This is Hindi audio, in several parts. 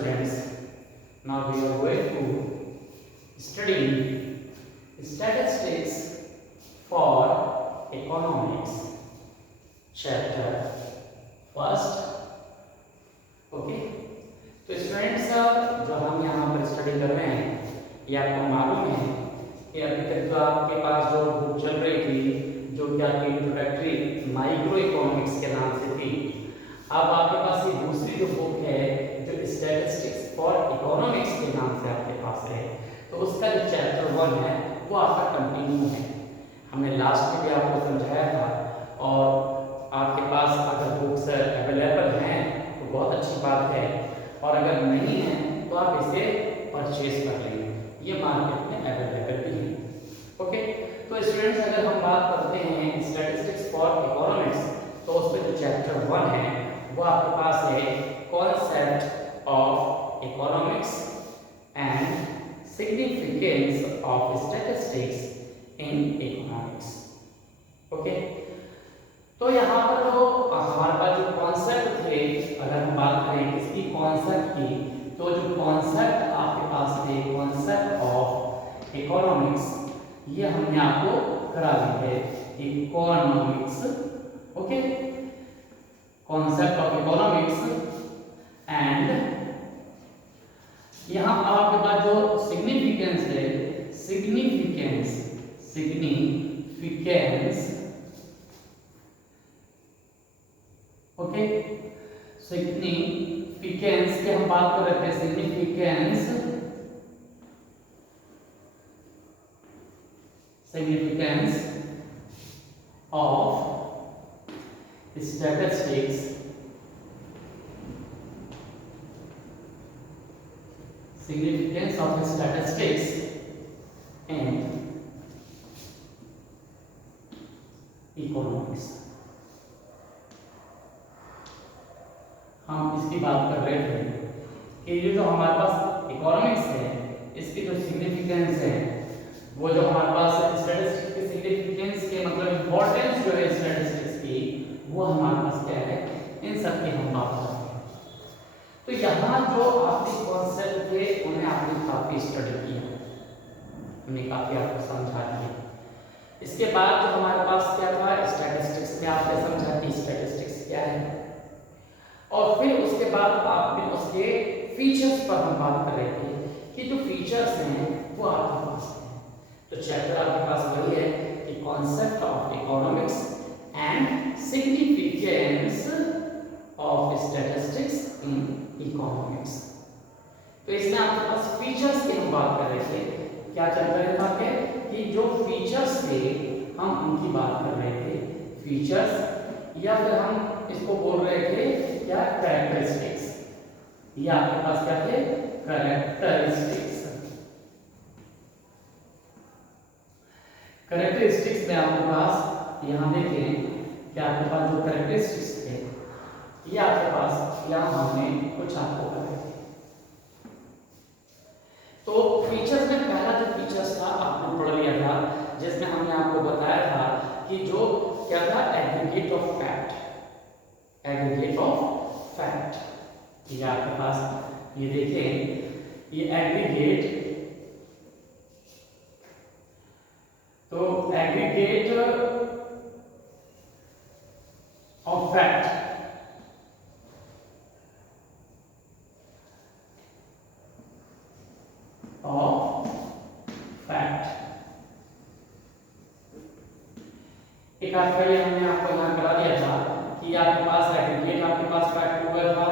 students, now we are going to study statistics for economics chapter first. Okay, तो स्टूडेंट्स जो हम यहाँ पर स्टडी कर रहे हैं ये आपको मालूम है कि अभी तक जो आपके पास जो बुक चल रही थी जो कि आपकी इंट्रोडक्टरी माइक्रो इकोनॉमिक्स के नाम से थी, अब आपके पास ये दूसरी जो बुक है जो स्टैटिस्टिक्स फॉर इकोनॉमिक्स के नाम से आपके पास है, तो उसका जो चैप्टर 1 है वो आपका कंटिन्यू है। हमने लास्ट में भी आपको समझाया था और आपके पास अगर बुक्स अवेलेबल हैं तो बहुत अच्छी बात है, और अगर नहीं है तो आप इसे परचेज कर लेंगे, ये मार्केट में अवेलेबल भी है। ओके, तो स्टूडेंट्स अगर हम बात करते हैं स्टैटिस्टिक्स फॉर इकोनॉमिक्स, तो उसमें जो चैप्टर 1 है वो आपके पास है concept of economics and significance of statistics in economics. Okay, तो यहाँ पर जो हमारे पास जो कॉन्सेप्ट थे, अगर हम बात करें किसकी कॉन्सेप्ट की, तो जो कॉन्सेप्ट आपके पास थे कॉन्सेप्ट ऑफ इकोनॉमिक्स, ये हमने आपको करा दी है economics. Okay, concept of economics and यहाँ आपके पास जो सिग्निफिकेंस है सिग्निफिकेंस ओके, सिग्निफिकेंस की हम बात कर रहे थे, significance of statistics significance of statistics in economics। हम इसकी बात कर रहे थे कि ये जो हमारे पास इकोनॉमिक्स है इसकी जो सिग्निफिकेंस है वो जो हमारे पास स्टैटिस्टिक्स की सिग्निफिकेंस के मतलब इंपॉर्टेंस जो है स्टैटिस्टिक्स की वो हमारे पास क्या है, इन सब की हम बात कर रहे हैं। तो यहाँ जो आपके कॉन्सेप्ट थे उन्हें आपने काफी स्टडी किया, हमने काफी आपको समझा दिया। इसके बाद जो हमारे पास क्या था स्टैटिस्टिक्स में आपने समझा कि स्टैटिस्टिक्स क्या है, और फिर उसके बाद आपने उसके फीचर्स पर हम बात कर रहे थे कि जो फीचर्स हैं वो आपके पास हैं। तो चैप्टर आपके पास वही है कि concept of economics and significance of statistics in economics. तो इसमें आपके पास फीचर्स की हम बात कर रहे थे, क्या चल रहे थे कि जो फीचर्स थे हम उनकी बात कर रहे थे, फीचर्स या फिर हम इसको बोल रहे थे क्या कैरेक्टरिस्टिक्स, ये आपके पास क्या थे कैरेक्टरिस्टिक्स। कैरेक्टरिस्टिक्स में आपके पास यहाँ देखें कि आपके पास जो कैरेक्टरिस्टिक्स थे ये आपके पास यहाँ हमने कुछ आपको बताए थे। तो फीचर्स में पहला जो फीचर्स था आपने पढ़ लिया था, जिसमें हमने आपको बताया था कि जो क्या था aggregate of fact, aggregate of fact. ये आपके पास ये देखें ये एग्रीगेट, तो एग्रीगेट ऑफ फैक्ट एक आपका ये हमने आपको यहाँ करा दिया था कि आपके पास एग्रीगेट आपके पास फैक्ट हो गया था।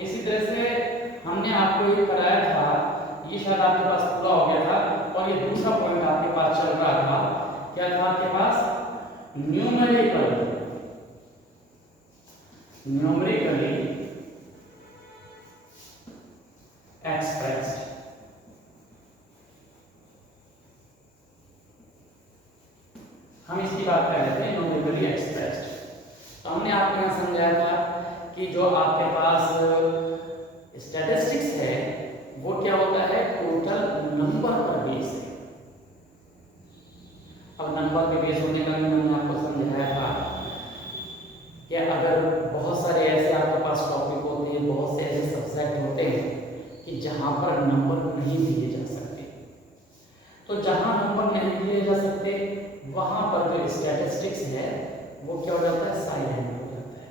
इसी तरह से हमने आपको ये कराया था, ये शायद आपके पास पूरा हो गया था, और ये दूसरा पॉइंट आपके पास चल रहा था, क्या था आपके पास न्यूमेरिकली एक्सप्रेस्ड। हम इसकी बात कर रहे थे न्यूमेरिकली एक्सप्रेस्ड। तो हमने आपको यहाँ समझाया था कि जो आपके पास स्टैटिस्टिक्स है वो क्या होता है टोटल नंबर पर बेस है। अब नंबर पे बेस होने का मैंने आपको समझाया था कि अगर बहुत सारे ऐसे आपके पास टॉपिक होते हैं, बहुत से ऐसे सब्जेक्ट होते हैं जहां पर नंबर नहीं दिए जा सकते। तो जहां नंबर नहीं दिए जा सकते वहां पर जो स्टैटिस्टिक्स है वो क्या हो जाता है, साइलेंट हो जाता है,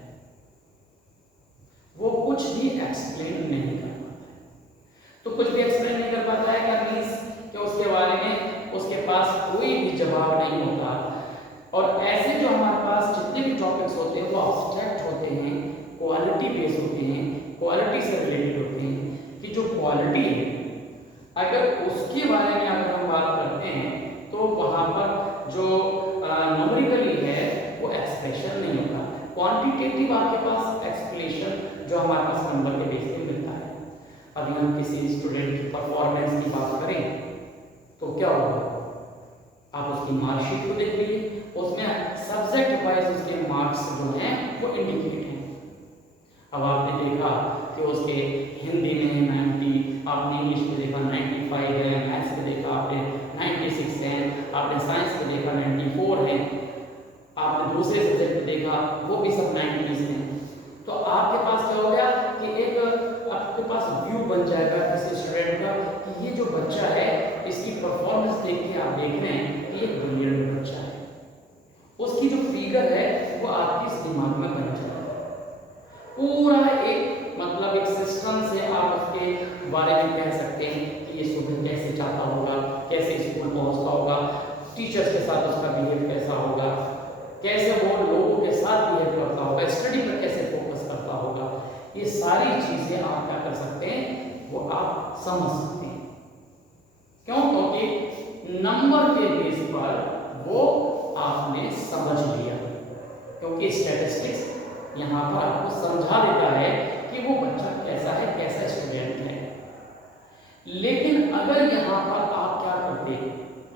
वो कुछ भी एक्सप्लेन नहीं कर पाता है। तो कुछ भी एक्सप्लेन नहीं कर पाता है का मींस कि उसके बारे में उसके पास कोई भी जवाब नहीं होता। और ऐसे जो हमारे पास जितने भी टॉपिक्स होते हैं वो एब्स्ट्रैक्ट होते हैं, क्वालिटी बेस्ड होते हैं, क्वालिटी से रिलेटेड होते हैं कि जो क्वालिटी है अगर उसके बारे में अगर हम बात करते हैं तो वहां पर जो न्यूमेरिकली है वो एक्सप्रेशन नहीं होता, क्वांटिटेटिव आपके पास एक्सप्लेनेशन जो हमारे पास नंबर के बेस पे मिलता है। अभी हम किसी स्टूडेंट की परफॉर्मेंस की बात करें तो क्या होगा, आप उसकी मार्कशीट को देख लीजिए, उसमें सब्जेक्ट वाइज उसके मार्क्स जो हैं वो इंडिकेट हैं। अब आपने देखा कि उसके हिंदी में 90, आपने इंग्लिश में देखा 95 है, मैथ्स में देखा आपने 96 है, आपने साइंस में देखा 94 है, आपने दूसरे सब्जेक्ट में देखा वो भी सब 90s हैं। तो आपके पास क्या हो गया कि एक आपके पास व्यू बन जाएगा किसी स्टूडेंट का कि ये जो बच्चा है इसकी परफॉर्मेंस देख के आप देख रहे हैं कि ये ब्रिलियंट बच्चा है, उसकी जो फिगर है वो आपके इस दिमाग में बन जाएगा। पूरा एक मतलब एक सिस्टम से आप उसके बारे में कह सकते हैं कि ये स्टूडेंट कैसे जाता होगा, कैसे स्कूल पहुंचता होगा, टीचर्स के साथ उसका बिहेव कैसा होगा, कैसे वो लोगों के साथ बिहेव करता होगा, स्टडी पर कैसे फोकस करता होगा, ये सारी चीजें आप क्या कर सकते हैं वो आप समझ सकते हैं। क्यों? क्योंकि नंबर के बेस पर वो आपने समझ लिया, क्योंकि स्टैटिस्टिक्स यहाँ पर आपको समझा देता है कि वो बच्चा कैसा है, कैसा स्टूडेंट है। लेकिन अगर यहाँ पर आप क्या करते,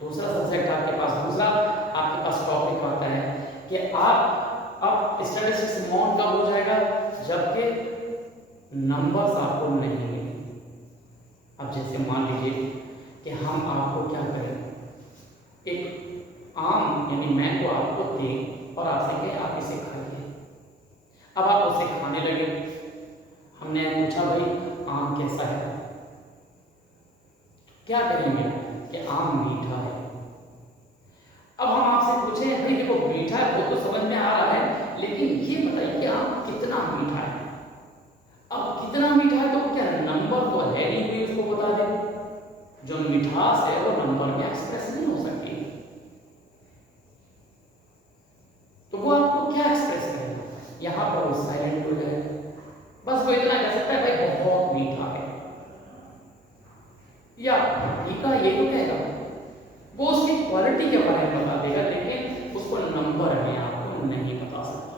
दूसरा सब्जेक्ट आपके पास, दूसरा आपके पास टॉपिक आता है कि आप अब स्टैटिस्टिक्स मॉड कब हो जाएगा, जबकि नंबर्स आपको नहीं मिलेंगे। अब जैसे मान लीजिए कि हम आपको क्या करें, एक आम यानी मैंगो आपको दें और आपसे कहें आप इसे खाइए। अब आप उसे खाने लगे, हमने पूछा भाई आम कैसा है, क्या कहेंगे कि आम मीठा है। अब हम आपसे पूछें भाई देखो मीठा है वो तो समझ में आ रहा है, लेकिन ये बताइए कि आम कितना मीठा है। अब कितना मीठा है तो क्या नंबर तो है नहीं कोई उसको बता दे, जो मिठास है वो नंबर में एक्सप्रेस नहीं हो सकती, तो वो आपको क्या एक्सप्रेस करेगा, यहां पर वो साइलेंट हो जाएगा। बस वो इतना कह सकता है भाई बहुत मीठा है या फीका, ये तो कहेगा, वो उसकी क्वालिटी के बारे में बता देगा, लेकिन उसको नंबर में आपको नहीं बता सकता।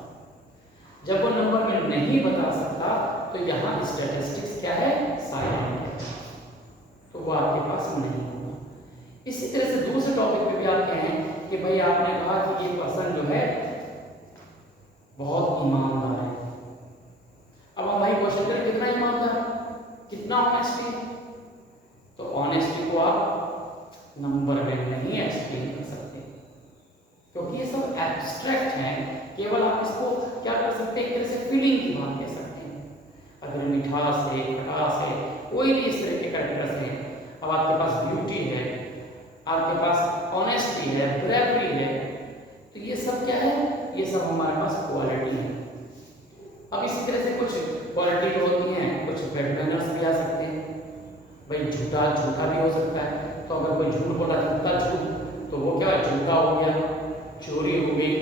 जब वो नंबर में नहीं बता सकता तो यहाँ स्टैटिस्टिक्स क्या है, साइलेंट है, तो वो आपके पास नहीं होगा। इसी तरह से दूसरे टॉपिक पे भी आप कहें कि भाई आपने कहा कि ये पर्सन जो है बहुत ईमानदार है। अब हम भाई क्वेश्चन करें कितना ईमानदार, कितना ऑनेस्टी, तो ऑनेस्टी को आप नंबर में नहीं एक्सप्लेन कर सकते, क्योंकि ये सब एब्स्ट्रैक्ट है, केवल आप इसको क्या कर सकते हैं, एक तरह से फीलिंग की बात कह सकते हैं। अगर मिठास है, खटास है, कोई भी इस तरह के कैरेक्टर्स हैं, अब आपके पास ब्यूटी है, आपके पास ऑनेस्टी है, ब्रेवरी है, तो ये सब क्या है, ये सब हमारे पास क्वालिटी है। अब इसी तरह से कुछ क्वालिटी होती हैं, कुछ बैड मैनर्स भी आ सकते हैं। भाई झूठा झूठा भी हो सकता है, तो अगर कोई झूठ बोला झूठा झूठ, तो वो क्या झूठा हो गया, चोरी हो गई,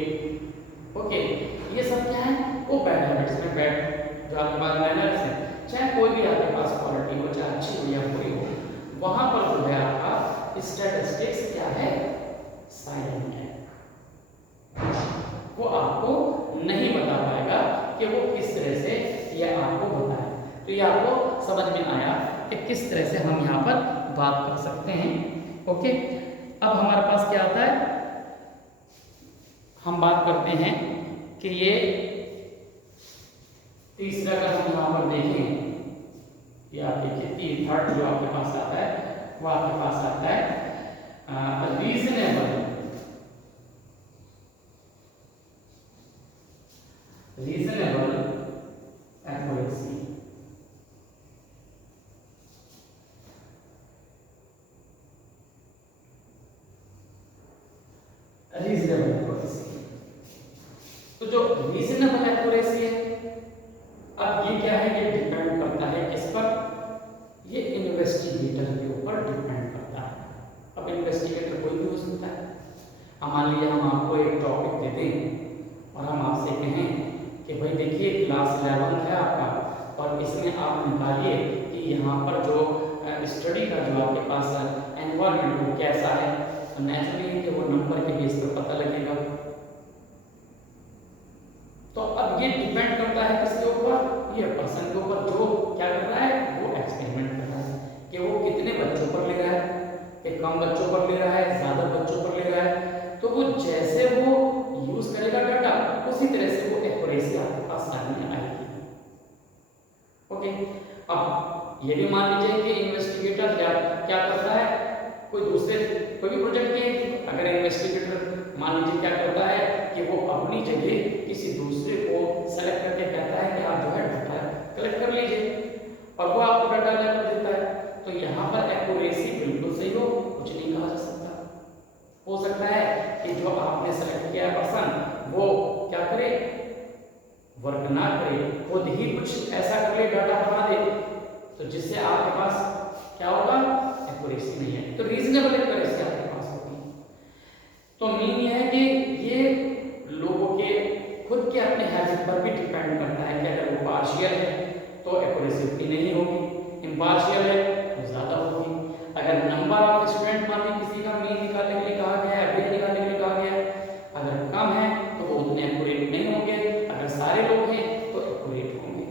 ओके, ये सब क्या है, वो बैड हैबिट्स में, बैड जो आपके पास मैनर्स हैं, चाहे कोई भी आपके पास क्वालिटी हो, चाहे अच्छी हो या बुरी हो, वहां पर जो है आपका स्टैटिस्टिक्स क्या है, साइलेंट है, वो आपको नहीं बता पाएगा कि वो किस तरह से ये आपको बताए। तो ये आपको समझ में आया कि किस तरह से हम यहाँ पर बात कर सकते हैं। ओके, अब हमारे पास क्या आता है, हम बात करते हैं कि ये तीसरा अगर हम यहाँ पर देखें, ये आप देखिए थर्ड जो आपके पास आता है वो आपके पास आता है रीजनेबल एक्यूरेसी। Reasonable accuracy. तो जो रीजनेबल एक्यूरेसी है, अब ये क्या है, ये डिपेंड करता है किस पर, ये इन्वेस्टिगेटर के ऊपर डिपेंड करता है। अब इन्वेस्टिगेटर कोई भी हो सकता है। अब मान लीजिए हम आपको एक टॉपिक दे दें और हम आपसे कहें कि भाई देखिए क्लास 11 है आपका और इसमें आप निकालिए कि यहाँ पर जो स्टडी का जो आपके पास एनवायरनमेंट वो कैसा है, तो नेचुरली कि वो नंबर के बेस पर पता लगेगा। तो अब ये डिपेंड करता है किसके ऊपर, ये पर्सन के ऊपर जो क्या कर रहा है, वो एक्सपेरिमेंट कर रहा है कि वो कितने बच्चों पर ले रहा है, कि कम बच्चों पर ले रहा है, ज्यादा बच्चों पर ले रहा है। तो वो जैसे वो यूज करेगा डाटा, उसी तरह से वो एक्यूरेसी आपके पास सामने आएगी। ओके, अब ये भी मान लीजिए कि इन्वेस्टिगेटर क्या करता है, कोई भी प्रोजेक्ट के अगर इन्वेस्टिगेटर मान लीजिए क्या करता है कि वो अपनी जगह किसी दूसरे को सेलेक्ट करके कहता है कि आप जो है डाटा कलेक्ट कर लीजिए और वो आपको डाटा लेकर देता है, तो यहाँ पर एक्यूरेसी बिल्कुल सही हो, कुछ नहीं कहा जा सकता। हो सकता है कि जो आपने सेलेक्ट किया पर्सन वो क्या करे, वर्क ना करे, खुद ही कुछ ऐसा कर ले, डाटा बना दे, तो जिससे आपके पास क्या होगा, एक्यूरेसी नहीं है। तो रीजनेबल एक्यूरेसी आपके पास होगी। तो मीन ये है कि ये लोगों के खुद के अपने हैबिट पर भी डिपेंड करता है कि अगर वो पार्शियल है तो एक्यूरेसी उतनी नहीं होगी, इम्पार्शियल है तो ज़्यादा होगी। अगर नंबर ऑफ स्टूडेंट मान लीजिए किसी का मीन निकालने के लिए कहा गया है, एवरेज निकालने के लिए कहा गया है, अगर कम है तो वो उतने एक्यूरेट नहीं होंगे, अगर सारे लोग हैं तो एक्यूरेट होंगे।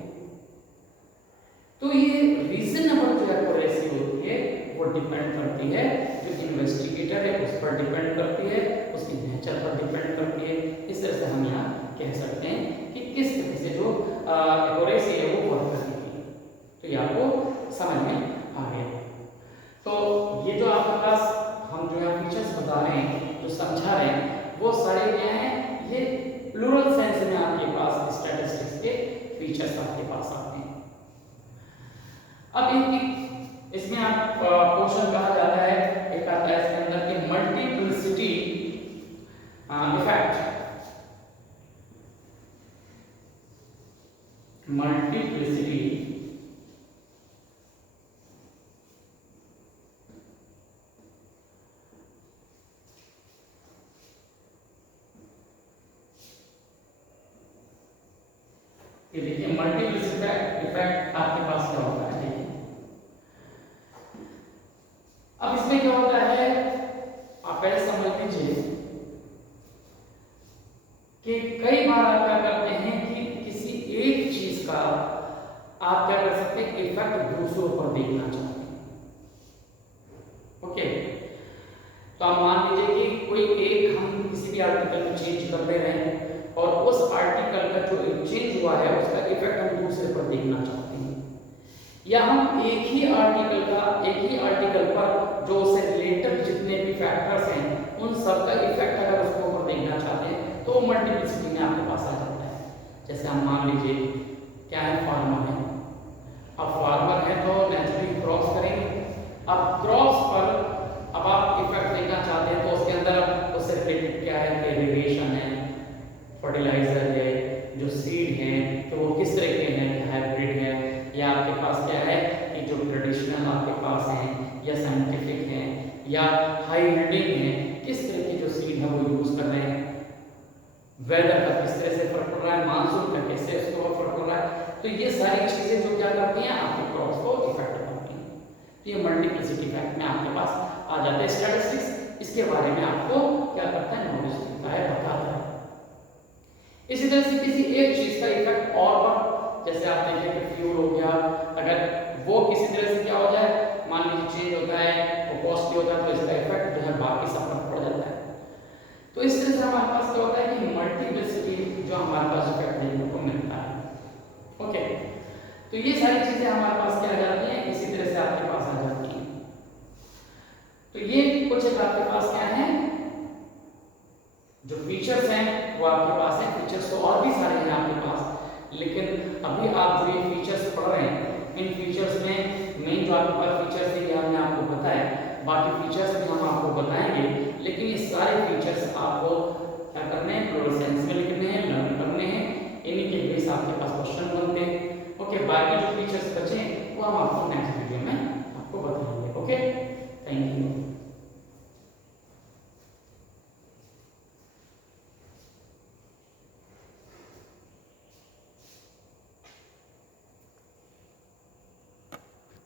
तो ये रीजनेबल जो एक्यूरेसी होती है वो डिपेंड करती है, जो इन्वेस्टिगेटर है उस पर डिपेंड करती है, उसकी नेचर पर डिपेंड करती है। इस तरह से हम यहाँ कह सकते हैं कि किस तरह से जो एक्यूरेसी है वो वर्क करती है। तो ये आपको समझ में आ गया। तो ये जो आपके पास हम जो है फीचर्स बता रहे हैं, जो समझा रहे हैं, वो सारे क्या हैं, ये प्लूरल सेंस में आपके पास स्टैटिस्टिक्स के फीचर्स आपके पास आते हैं। अब इसमें आप पोर्शन कहा जाता है, एक आता है इसके अंदर कि मल्टीप्लिसिटी इफेक्ट। मल्टीप्लिसिटी ये देखिए मल्टीप्लिसिटी इफेक्ट आपके पास क्या होता है। अब इसमें क्या होता है, आप पहले समझ लीजिए कि कई बार आप क्या करते हैं कि किसी एक चीज का आप क्या कर सकते हैं, इफेक्ट दूसरों पर देखना चाहते हैं। ओके, तो आप मान लीजिए कि कोई एक हम किसी भी आर्टिकल में चेंज कर दे रहे हैं और उस आर्टिकल का जो चेंज हुआ है उसका इफेक्ट हम दूसरे पर देखना चाहते हैं, या हम एक ही आर्टिकल पर जो उससे रिलेटेड जितने भी फैक्टर्स हैं उन सब का इफेक्ट अगर उसके ऊपर देखना चाहते हैं तो वो मल्टीप्लिसिटी में आपके पास आ जाता है। जैसे हम मान लीजिए क्या है, फार्मर है, अब फार्मर है तो नेचुरली क्रॉप्स करेंगे। अब क्रॉप्स पर अब आप इफेक्ट देखना चाहते हैं तो उसके अंदर उससे रिलेटेड क्या है, इरिगेशन है, फर्टिलाइजर है, जो सीड हैं तो वो किस तरह के हैं, हाइब्रिड है, या आपके पास क्या है कि जो ट्रेडिशनल आपके पास हैं या साइंटिफिक हैं या हाई यील्डिंग है, किस तरह की जो सीड है वो यूज कर रहे हैं, वेदर का किस तरह से फर्क पड़ रहा है, मानसून का कैसे उसको फर्क पड़ रहा है। तो ये सारी चीजें जो क्या करती हैं, आपके क्रॉप्स को इफेक्ट करती हैं। तो ये मल्टीप्लिसिटी इफेक्ट में आपके पास आ जाता है। स्टैटिस्टिक्स इसके बारे में आपको क्या करता है, नॉलेज देता है, बताता है। इसी तरह से किसी एक चीज का इफेक्ट और पर, जैसे आप देखिए कि फ्यूल हो गया, अगर वो किसी तरह से क्या हो जाए, मान लीजिए चेंज होता है, वो कॉस्टली होता है, तो इसका इफेक्ट जो है बाकी सब पर पड़ जाता है। तो इस तरह से हमारे पास क्या होता है कि मल्टीप्लिसिटी जो हमारे पास इफेक्ट देखने को मिलता है। ओके, तो ये सारी चीजें हमारे पास क्या आ जाती हैं, इसी तरह से आपके पास आ जाती हैं। तो ये कुछ एक आपके पास क्या है, जो फीचर्स हैं वो आपके पास है। फीचर्स तो और भी सारे हैं आपके पास, लेकिन अभी आप जो ये फीचर्स पढ़ रहे हैं, इन फीचर्स में मेन जो आपके पास